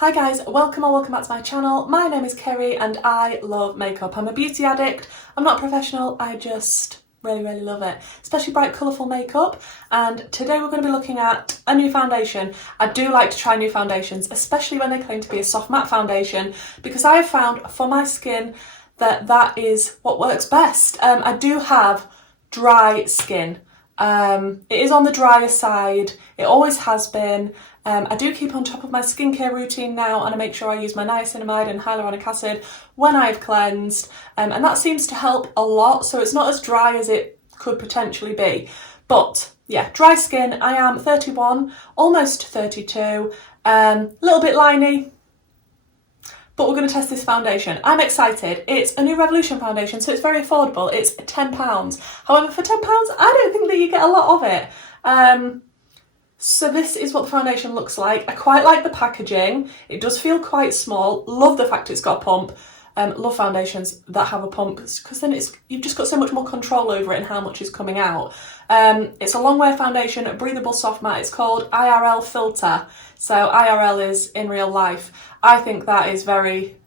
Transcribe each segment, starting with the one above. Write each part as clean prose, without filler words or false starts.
Hi guys, welcome back to my channel. My name is Kerry and I love makeup. I'm a beauty addict. I'm not a professional, I just really love it, especially bright colourful makeup. And today we're going to be looking at a new foundation. I do like to try new foundations, especially when they claim to be a soft matte foundation, because I have found for my skin that is what works best. I do have dry skin. It is on the drier side, it always has been. I do keep on top of my skincare routine now, and I make sure I use my niacinamide and hyaluronic acid when I've cleansed, and that seems to help a lot, so it's not as dry as it could potentially be. But yeah, dry skin. I am 31, almost 32, a little bit liney, but we're going to test this foundation. I'm excited. It's a new Revolution foundation, so it's very affordable. It's £10. However, for £10, I don't think that you get a lot of it. So this is what the foundation looks like. I quite like the packaging. It does feel quite small. Love the fact it's got a pump. Love foundations that have a pump, because then you've just got so much more control over it and how much is coming out. It's a long wear foundation, a breathable soft matte. It's called IRL Filter. So IRL is in real life. I think that is very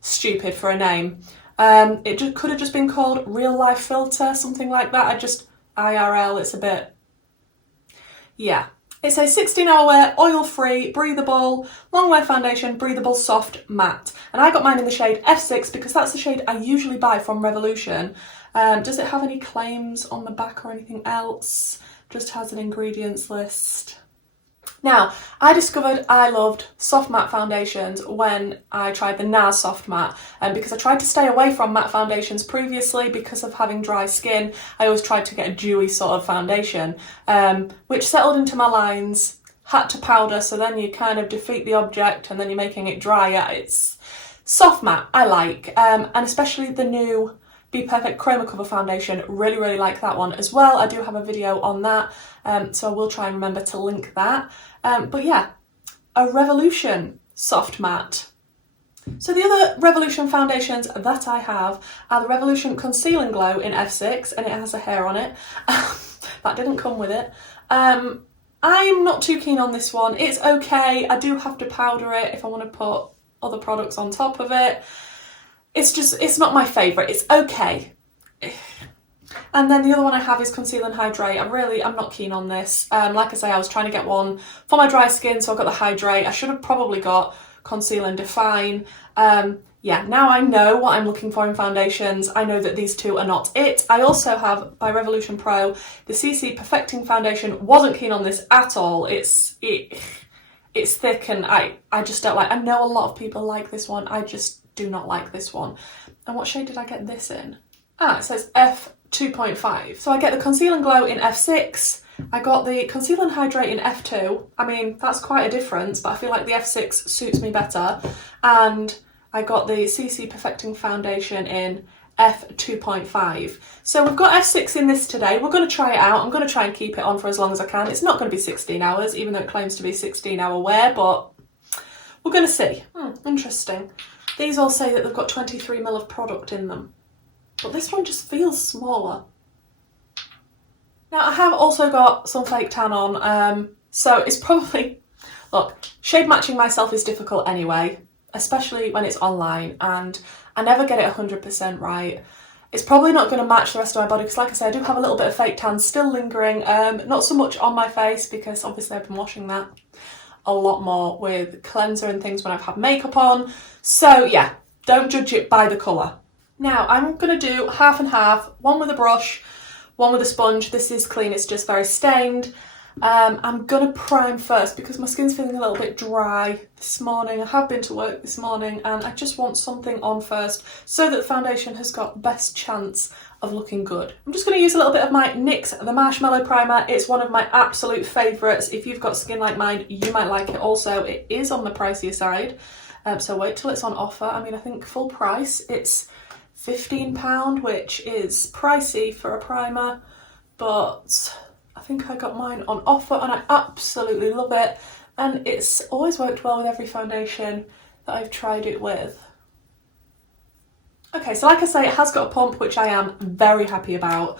stupid for a name. It could have just been called Real Life Filter, something like that. IRL, it's a bit, yeah. It's a 16-hour wear, oil-free, breathable, long wear foundation, breathable, soft matte. And I got mine in the shade F6 because that's the shade I usually buy from Revolution. Does it have any claims on the back or anything else? Just has an ingredients list. Now, I discovered I loved soft matte foundations when I tried the NARS soft matte, because I tried to stay away from matte foundations previously because of having dry skin. I always tried to get a dewy sort of foundation, which settled into my lines, had to powder, so then you kind of defeat the object and then you're making it drier. It's soft matte, I like, and especially the new Be Perfect Chroma Cover foundation, really like that one as well. I do have a video on that, so I will try and remember to link that. But yeah, a Revolution soft matte. So the other Revolution foundations that I have are the Revolution Conceal and Glow in F6, and it has a hair on it. That didn't come with it. I'm not too keen on this one. It's okay, I do have to powder it if I want to put other products on top of it. It's not my favourite. It's okay. And then the other one I have is Conceal and Hydrate. I'm not keen on this. Like I say, I was trying to get one for my dry skin, so I got the Hydrate. I should have probably got Conceal and Define. Yeah, now I know what I'm looking for in foundations. I know that these two are not it. I also have, by Revolution Pro, the CC Perfecting Foundation. Wasn't keen on this at all. It's thick and I just don't like. I know a lot of people like this one. I just do not like this one. And what shade did I get this in? It says F2.5. So I get the Conceal and Glow in F6. I got the Conceal and Hydrate in F2. I mean, that's quite a difference, but I feel like the F6 suits me better. And I got the CC Perfecting Foundation in F2.5. So we've got F6 in this today. We're going to try it out. I'm going to try and keep it on for as long as I can. It's not going to be 16 hours, even though it claims to be 16-hour wear, but we're going to see. Interesting. These all say that they've got 23ml of product in them, but this one just feels smaller. Now I have also got some fake tan on, so it's probably, look, shade matching myself is difficult anyway, especially when it's online, and I never get it 100% right. It's probably not going to match the rest of my body, because like I say, I do have a little bit of fake tan still lingering, not so much on my face, because obviously I've been washing that a lot more with cleanser and things when I've had makeup on. So yeah, don't judge it by the colour. Now I'm going to do half and half, one with a brush, one with a sponge. This is clean, it's just very stained. I'm going to prime first because my skin's feeling a little bit dry this morning. I have been to work this morning and I just want something on first so that the foundation has got best chance of looking good. I'm just going to use a little bit of my NYX the Marshmallow Primer. It's one of my absolute favourites. If you've got skin like mine, you might like it also. It is on the pricier side, so wait till it's on offer. I mean, I think full price it's £15, which is pricey for a primer, but I think I got mine on offer and I absolutely love it, and it's always worked well with every foundation that I've tried it with. Okay, so like I say, it has got a pump, which I am very happy about.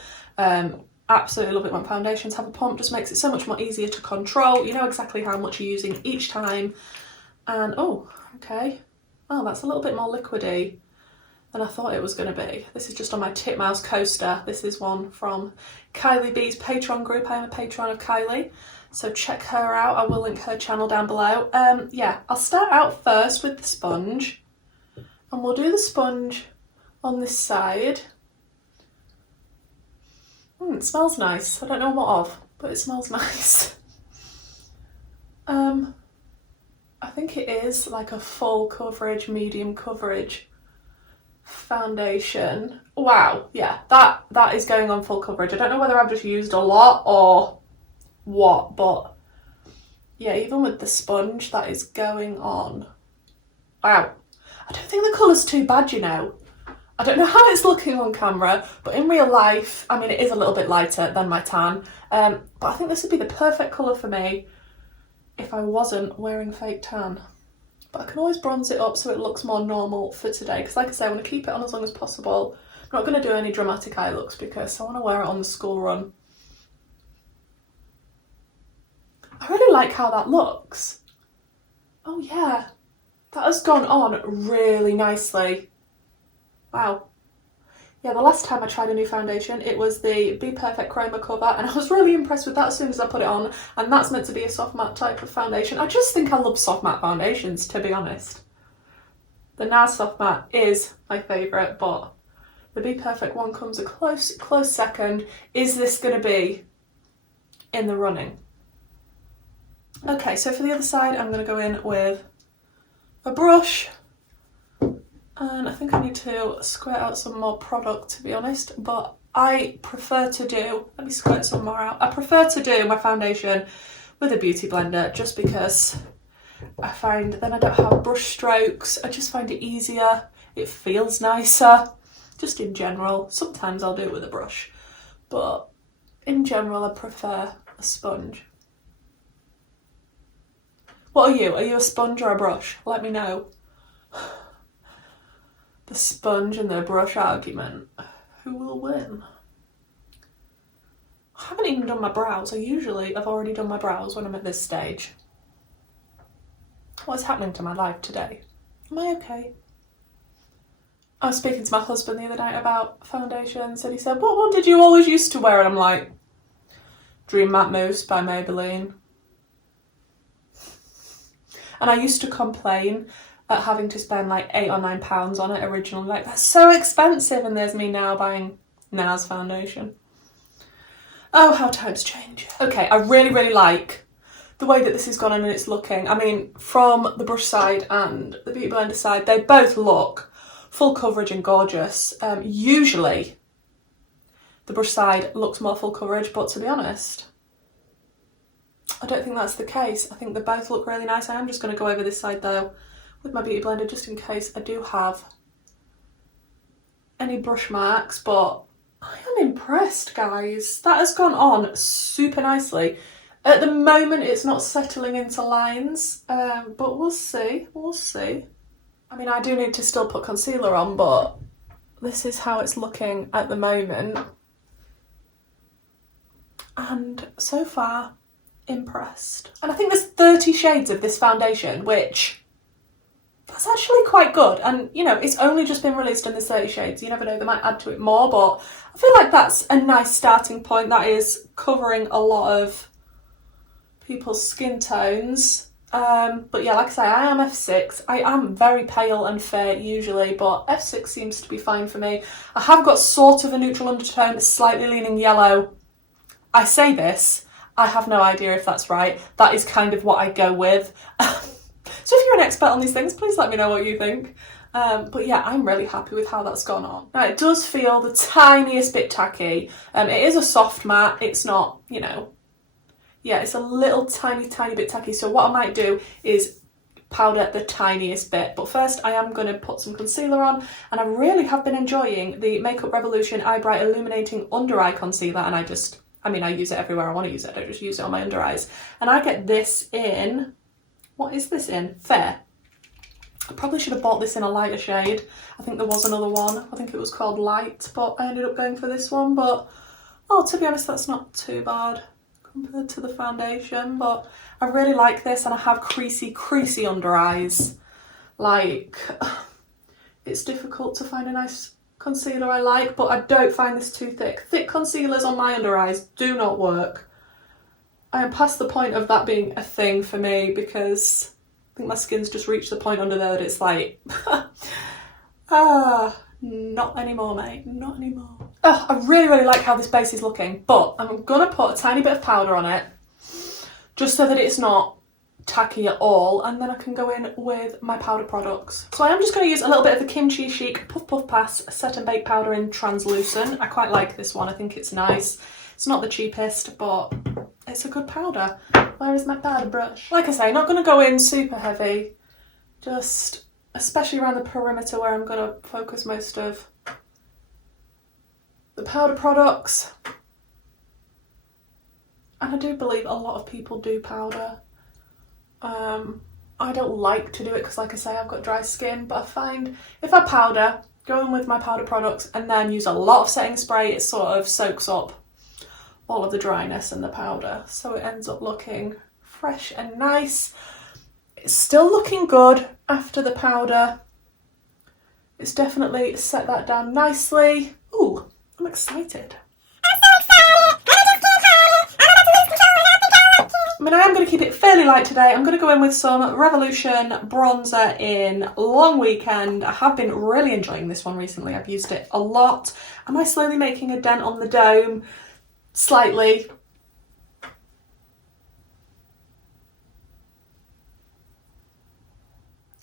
Absolutely love it when foundations have a pump, just makes it so much more easier to control. You know exactly how much you're using each time. And oh, okay. Oh, that's a little bit more liquidy than I thought it was going to be. This is just on my Titmouse coaster. This is one from Kylie B's Patron group. I am a patron of Kylie, so check her out. I will link her channel down below. Yeah, I'll start out first with the sponge, and we'll do the sponge on this side. It smells nice. I don't know what of, but it smells nice. I think it is like a full coverage, medium coverage foundation. Wow, yeah, that is going on full coverage. I don't know whether I've just used a lot or what, but yeah, even with the sponge, that is going on. Wow, I don't think the colour's too bad, you know. I don't know how it's looking on camera, but in real life, I mean, it is a little bit lighter than my tan, but I think this would be the perfect colour for me if I wasn't wearing fake tan. But I can always bronze it up so it looks more normal for today, because like I say, I want to keep it on as long as possible. I'm not going to do any dramatic eye looks because I want to wear it on the school run. I really like how that looks. Oh yeah, that has gone on really nicely. Wow. Yeah, the last time I tried a new foundation, it was the Be Perfect Chroma cover, and I was really impressed with that as soon as I put it on, and that's meant to be a soft matte type of foundation. I just think I love soft matte foundations, to be honest. The NARS soft matte is my favourite, but the Be Perfect one comes a close second. Is this going to be in the running? Okay, so for the other side, I'm going to go in with a brush. And I think I need to squirt out some more product, to be honest, but I prefer to do, let me squirt some more out. I prefer to do my foundation with a beauty blender just because I find then I don't have brush strokes. I just find it easier. It feels nicer, just in general. Sometimes I'll do it with a brush, but in general, I prefer a sponge. What are you? Are you a sponge or a brush? Let me know. The sponge and the brush argument. Who will win? I haven't even done my brows. I've already done my brows when I'm at this stage. What's happening to my life today? Am I okay? I was speaking to my husband the other night about foundations, and he said, what one did you always used to wear? And I'm like, Dream Matte Mousse by Maybelline. And I used to complain at having to spend like £8 or £9 on it originally. Like, that's so expensive, and there's me now buying NARS foundation. Oh, how times change. Okay, I really like the way that this has gone on and it's looking. I mean, from the brush side and the Beauty Blender side, they both look full coverage and gorgeous. Usually, the brush side looks more full coverage, but to be honest, I don't think that's the case. I think they both look really nice. I am just going to go over this side though with my Beauty Blender just in case I do have any brush marks, but I am impressed, guys. That has gone on super nicely. At the moment it's not settling into lines, but we'll see, I mean, I do need to still put concealer on, but this is how it's looking at the moment. And so far, impressed. And I think there's 30 shades of this foundation, which that's actually quite good. And you know, it's only just been released in the 30 shades. You never know, they might add to it more, but I feel like that's a nice starting point. That is covering a lot of people's skin tones. But yeah, like I say, I am F6. I am very pale and fair usually, but F6 seems to be fine for me. I have got sort of a neutral undertone, slightly leaning yellow. I say this, I have no idea if that's right. That is kind of what I go with. So if you're an expert on these things, please let me know what you think. But yeah, I'm really happy with how that's gone on. Now, it does feel the tiniest bit tacky. It is a soft matte. It's not, you know, yeah, it's a little tiny bit tacky. So what I might do is powder the tiniest bit. But first, I am going to put some concealer on. And I really have been enjoying the Makeup Revolution Eye Bright Illuminating Under Eye Concealer. And I use it everywhere I want to use it. I don't just use it on my under eyes. And I get this in, what is this in? Fair. I probably should have bought this in a lighter shade. I think there was another one. I think it was called Light, but I ended up going for this one. But, oh, to be honest, that's not too bad. compared to the foundation, but I really like this, and I have creasy under eyes. Like, it's difficult to find a nice concealer I like, but I don't find this too thick. Thick concealers on my under eyes do not work. I am past the point of that being a thing for me, because I think my skin's just reached the point under there that it's like, not anymore, mate, not anymore. Oh, I really like how this base is looking, but I'm gonna put a tiny bit of powder on it, just so that it's not tacky at all, and then I can go in with my powder products. So I am just going to use a little bit of the Kimchi Chic Puff Puff Pass Set and Bake Powder in Translucent. I quite like this one, I think it's nice. It's not the cheapest, but it's a good powder. Where is my powder brush? Like I say, not going to go in super heavy, just especially around the perimeter where I'm going to focus most of the powder products. And I do believe a lot of people do powder. I don't like to do it because, like I say, I've got dry skin, but I find if I powder, go in with my powder products and then use a lot of setting spray, it sort of soaks up all of the dryness in the powder, so it ends up looking fresh and nice. It's still looking good after the powder. It's definitely set that down nicely. Ooh, I'm excited. I mean, I am going to keep it fairly light today. I'm going to go in with some Revolution bronzer in Long Weekend. I have been really enjoying this one recently. I've used it a lot. Am I slowly making a dent on the dome? Slightly.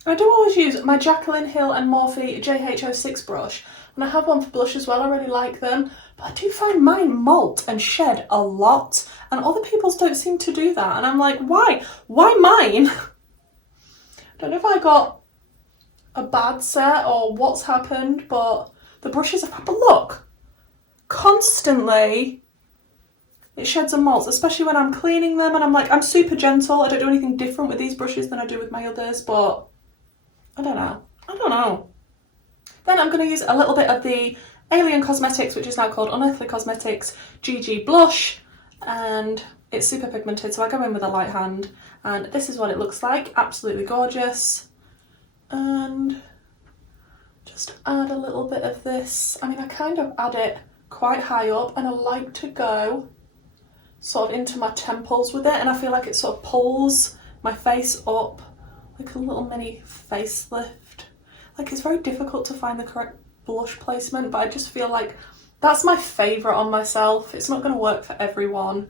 I do always use my Jaclyn Hill and Morphe JH06 brush, and I have one for blush as well. I really like them, but I do find mine molt and shed a lot, and other people's don't seem to do that, and I'm like, why? Why mine? I don't know if I got a bad set or what's happened, but the brushes have, but look, constantly it sheds and molts, especially when I'm cleaning them, and I'm like, I'm super gentle. I don't do anything different with these brushes than I do with my others, but I don't know. Then I'm going to use a little bit of the Alien Cosmetics, which is now called Unearthly Cosmetics GG Blush, and it's super pigmented, so I go in with a light hand, and this is what it looks like. Absolutely gorgeous. And just add a little bit of this. I mean, I kind of add it quite high up, and I like to go sort of into my temples with it, and I feel like it sort of pulls my face up like a little mini facelift. Like, it's very difficult to find the correct blush placement, but I just feel like that's my favourite on myself. It's not going to work for everyone.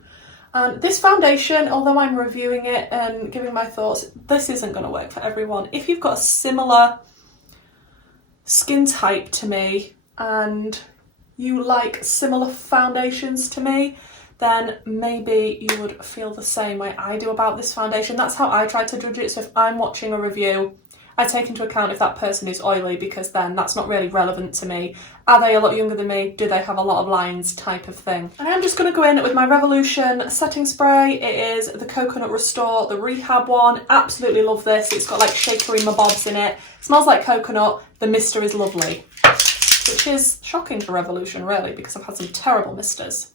And this foundation, although I'm reviewing it and giving my thoughts, this isn't going to work for everyone. If you've got a similar skin type to me and you like similar foundations to me, then maybe you would feel the same way I do about this foundation. That's how I try to judge it. So if I'm watching a review, I take into account if that person is oily, because then that's not really relevant to me. Are they a lot younger than me? Do they have a lot of lines, type of thing? And I'm just going to go in with my Revolution setting spray. It is the Coconut Restore, the Rehab one. Absolutely love this. It's got like shakery mabobs in it. It smells like coconut. The mister is lovely, which is shocking for Revolution, really, because I've had some terrible misters.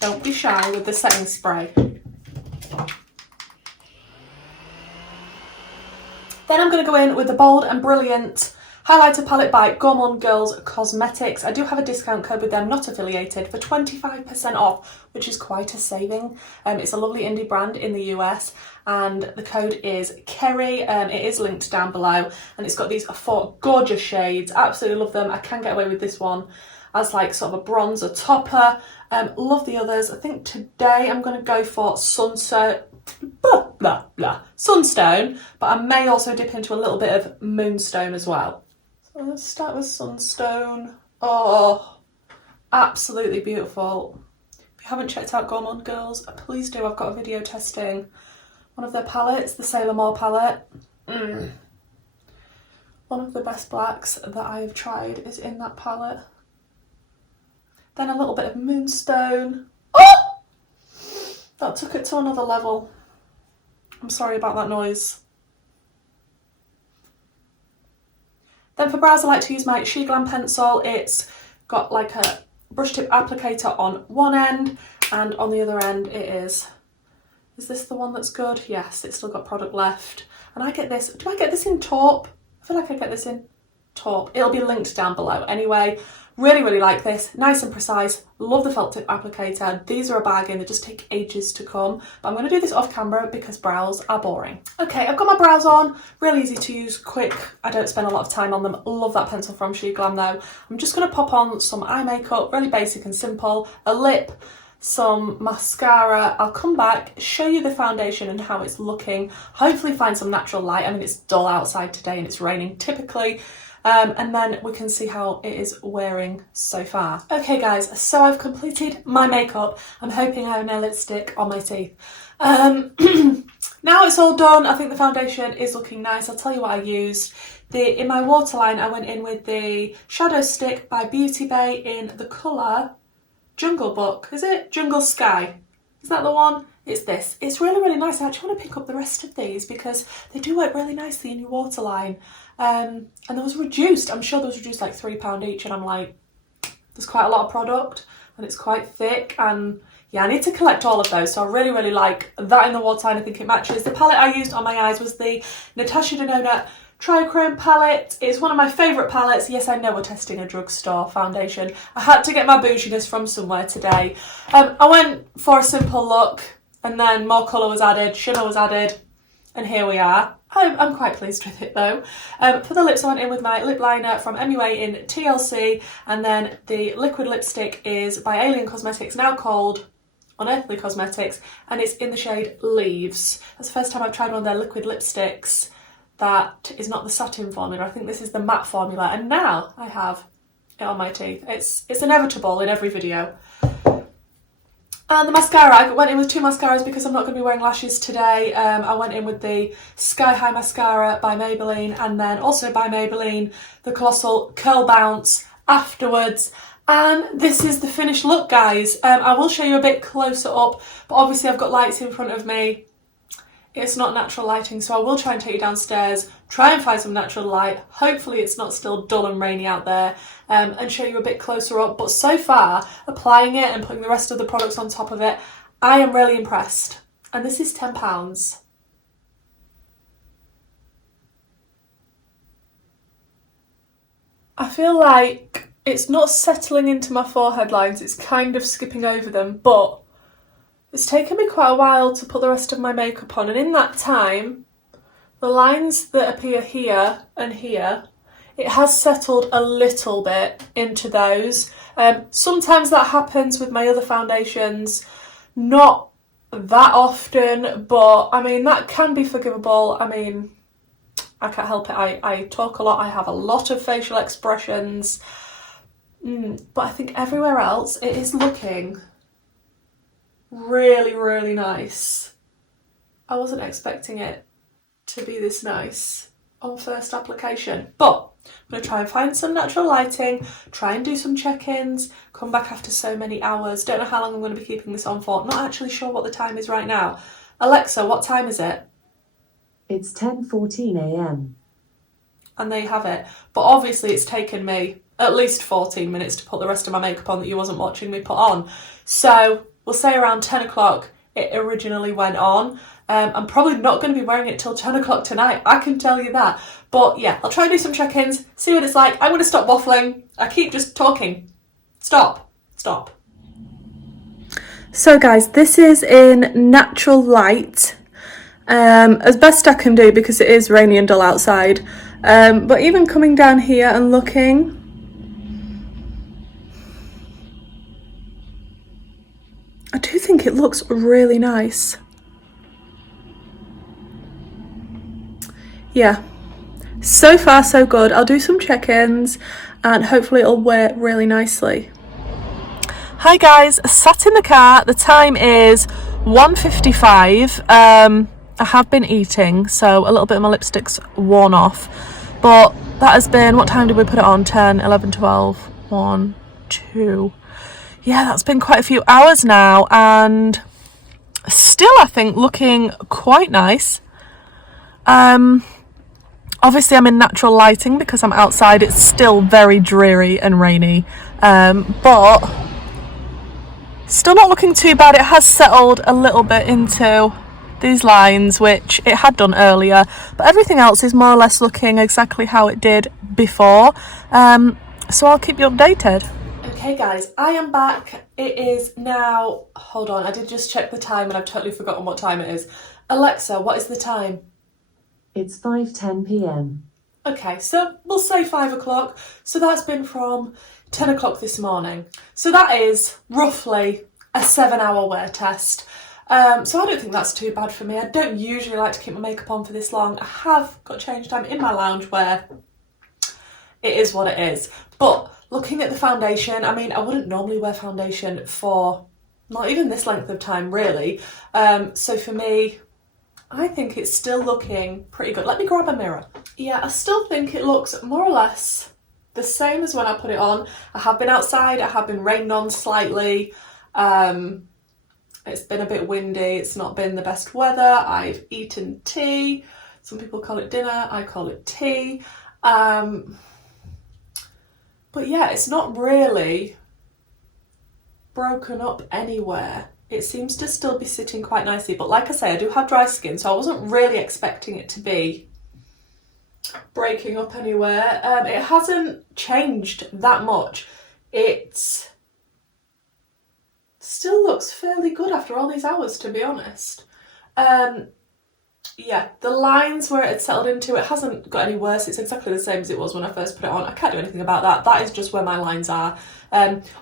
Don't be shy with the setting spray. Then I'm going to go in with the Bold and Brilliant highlighter palette by Gourmande Girls Cosmetics. I do have a discount code with them, not affiliated, for 25% off, which is quite a saving. It's a lovely indie brand in the US, and the code is Kerry. It is linked down below, and it's got these 4 gorgeous shades. Absolutely love them. I can get away with this one as like sort of a bronzer topper. Love the others. I think today I'm going to go for Sunstone, but I may also dip into a little bit of Moonstone as well. So let's start with Sunstone. Oh, absolutely beautiful. If you haven't checked out Gourmande Girls, please do. I've got a video testing one of their palettes, the Sailor Moore palette. One of the best blacks that I have tried is in that palette. Then a little bit of Moonstone. Oh! That took it to another level. I'm sorry about that noise. Then for brows, I like to use my Sheglam pencil. It's got like a brush tip applicator on one end, and on the other end it is this the one that's good? Yes, it's still got product left. And I get this, do I get this in taupe? I feel like I get this in taupe. It'll be linked down below. Anyway, really like this, nice and precise. Love the felt tip applicator. These are a bargain, they just take ages to come, but I'm going to do this off camera because brows are boring. Okay, I've got my brows on, really easy to use, quick. I don't spend a lot of time on them. Love that pencil from Sheglam though. I'm just going to pop on some eye makeup, really basic and simple, a lip, some mascara. I'll come back, show you the foundation and how it's looking, hopefully find some natural light. I mean, it's dull outside today and it's raining typically. And then we can see how it is wearing so far. Okay guys, so I've completed my makeup. I'm hoping I have no lipstick on my teeth. Now it's all done, I think the foundation is looking nice. I'll tell you what I used. In my waterline, I went in with the Shadow Stick by Beauty Bay in the colour Jungle Book. Is it? Jungle Sky. Is that the one? It's this. It's really nice. I actually want to pick up the rest of these because they do work really nicely in your waterline. And there was reduced, I'm sure there was reduced like £3 each, and I'm like, there's quite a lot of product and it's quite thick, and yeah, I need to collect all of those. So I really like that in the waterline. I think it matches. The palette I used on my eyes was the Natasha Denona Triochrome palette. It's one of my favourite palettes. Yes, I know we're testing a drugstore foundation. I had to get my bouginess from somewhere today. I went for a simple look, and then more colour was added, shimmer was added, and here we are. I'm quite pleased with it though. For the lips, I went in with my lip liner from MUA in TLC, and then the liquid lipstick is by Alien Cosmetics, now called Unearthly Cosmetics, and it's in the shade Leaves. That's the first time I've tried one of their liquid lipsticks that is not the satin formula. I think this is the matte formula, and now I have it on my teeth. It's inevitable in every video. And the mascara, I went in with two mascaras because I'm not going to be wearing lashes today. I went in with the Sky High Mascara by Maybelline, and then also by Maybelline, the Colossal Curl Bounce afterwards. And this is the finished look, guys. I will show you a bit closer up, but obviously I've got lights in front of me. It's not natural lighting, so I will try and take you downstairs, try and find some natural light. Hopefully it's not still dull and rainy out there, and show you a bit closer up. But so far, applying it and putting the rest of the products on top of it, I am really impressed. And this is £10. I feel like it's not settling into my forehead lines, it's kind of skipping over them, but it's taken me quite a while to put the rest of my makeup on, and in that time, the lines that appear here and here, it has settled a little bit into those. Sometimes that happens with my other foundations, not that often, but I mean, that can be forgivable. I mean, I can't help it. I talk a lot, I have a lot of facial expressions, but I think everywhere else it is looking really nice. I wasn't expecting it to be this nice on first application, but I'm going to try and find some natural lighting, try and do some check-ins, come back after so many hours. Don't know how long I'm going to be keeping this on for. Not actually sure what the time is right now. Alexa, what time is it? It's 10:14 a.m. And there you have it. But obviously it's taken me at least 14 minutes to put the rest of my makeup on that you wasn't watching me put on. So we'll say around 10 o'clock it originally went on. I'm probably not going to be wearing it till 10 o'clock tonight, I can tell you that. But yeah, I'll try and do some check-ins, see what it's like. I'm going to stop waffling. I keep just talking. Stop. So guys, this is in natural light, as best I can do because it is rainy and dull outside. But even coming down here and looking, I do think it looks really nice. Yeah, so far so good. I'll do some check-ins and hopefully it'll wear really nicely. Hi guys, sat in the car. The time is 1:55. I have been eating, so a little bit of my lipstick's worn off, but that has been, what time did we put it on? 10, 11, 12, 1, 2. Yeah, that's been quite a few hours now, and still I think looking quite nice. Obviously I'm in natural lighting because I'm outside. It's still very dreary and rainy, but still not looking too bad. It has settled a little bit into these lines, which it had done earlier, but everything else is more or less looking exactly how it did before, so I'll keep you updated. Okay guys, I am back. It is now, hold on, I did just check the time and I've totally forgotten what time it is. Alexa, what is the time? It's 5:10 p.m. Okay, so we'll say 5 o'clock. So that's been from 10 o'clock this morning. So that is roughly a 7-hour wear test. So I don't think that's too bad for me. I don't usually like to keep my makeup on for this long. I have got change time in my loungewear. It is what it is. But looking at the foundation, I mean, I wouldn't normally wear foundation for not even this length of time, really. So for me, I think it's still looking pretty good. Let me grab a mirror. Yeah, I still think it looks more or less the same as when I put it on. I have been outside, I have been rained on slightly. It's been a bit windy, it's not been the best weather. I've eaten tea. Some people call it dinner, I call it tea. But yeah, it's not really broken up anywhere. It seems to still be sitting quite nicely, but like I say, I do have dry skin, so I wasn't really expecting it to be breaking up anywhere. It hasn't changed that much. It still looks fairly good after all these hours, to be honest. Yeah, the lines where it had settled into, it hasn't got any worse. It's exactly the same as it was when I first put it on. I can't do anything about that. That is just where my lines are.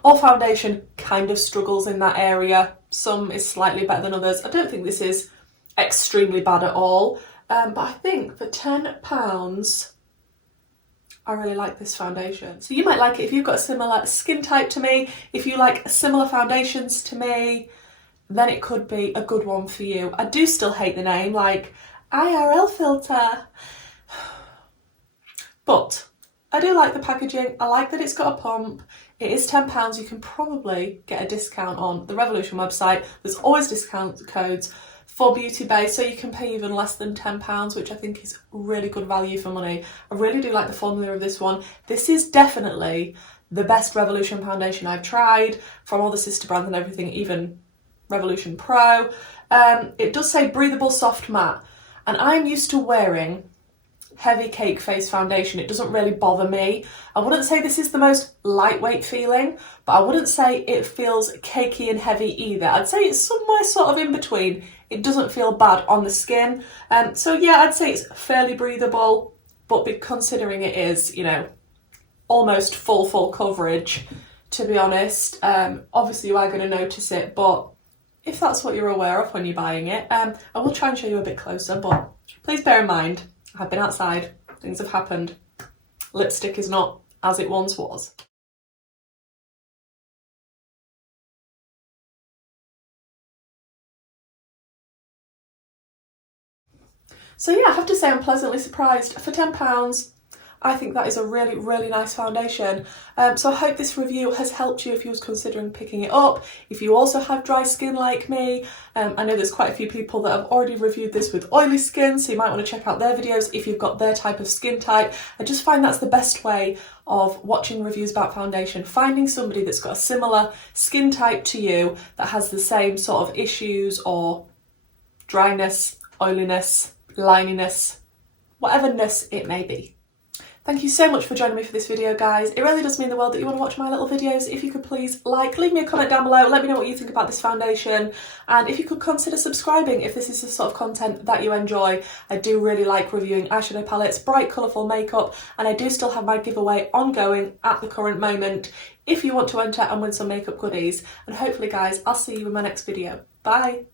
All foundation kind of struggles in that area. Some is slightly better than others. I don't think this is extremely bad at all. But I think for £10, I really like this foundation. So you might like it if you've got a similar skin type to me. If you like similar foundations to me, then it could be a good one for you. I do still hate the name, like IRL filter. But I do like the packaging. I like that it's got a pump. It is £10. You can probably get a discount on the Revolution website. There's always discount codes for Beauty Bay, so you can pay even less than £10, which I think is really good value for money. I really do like the formula of this one. This is definitely the best Revolution foundation I've tried from all the sister brands and everything, even Revolution Pro. It does say breathable soft matte, and I'm used to wearing heavy cake face foundation. It doesn't really bother me. I wouldn't say this is the most lightweight feeling, but I wouldn't say it feels cakey and heavy either. I'd say it's somewhere sort of in between. It doesn't feel bad on the skin. So yeah, I'd say it's fairly breathable, but considering it is, you know, almost full coverage, to be honest, obviously you are going to notice it, but if that's what you're aware of when you're buying it, I will try and show you a bit closer, but please bear in mind, I've been outside, things have happened. Lipstick is not as it once was. So yeah, I have to say I'm pleasantly surprised. For £10, I think that is a really, really nice foundation. So I hope this review has helped you if you was considering picking it up. If you also have dry skin like me, I know there's quite a few people that have already reviewed this with oily skin, so you might want to check out their videos if you've got their type of skin type. I just find that's the best way of watching reviews about foundation, finding somebody that's got a similar skin type to you that has the same sort of issues or dryness, oiliness, lininess, whatever ness it may be. Thank you so much for joining me for this video, guys. It really does mean the world that you want to watch my little videos. If you could please leave me a comment down below, let me know what you think about this foundation, and if you could consider subscribing if this is the sort of content that you enjoy. I do really like reviewing eyeshadow palettes, bright colourful makeup, and I do still have my giveaway ongoing at the current moment if you want to enter and win some makeup goodies. And hopefully, guys, I'll see you in my next video. Bye!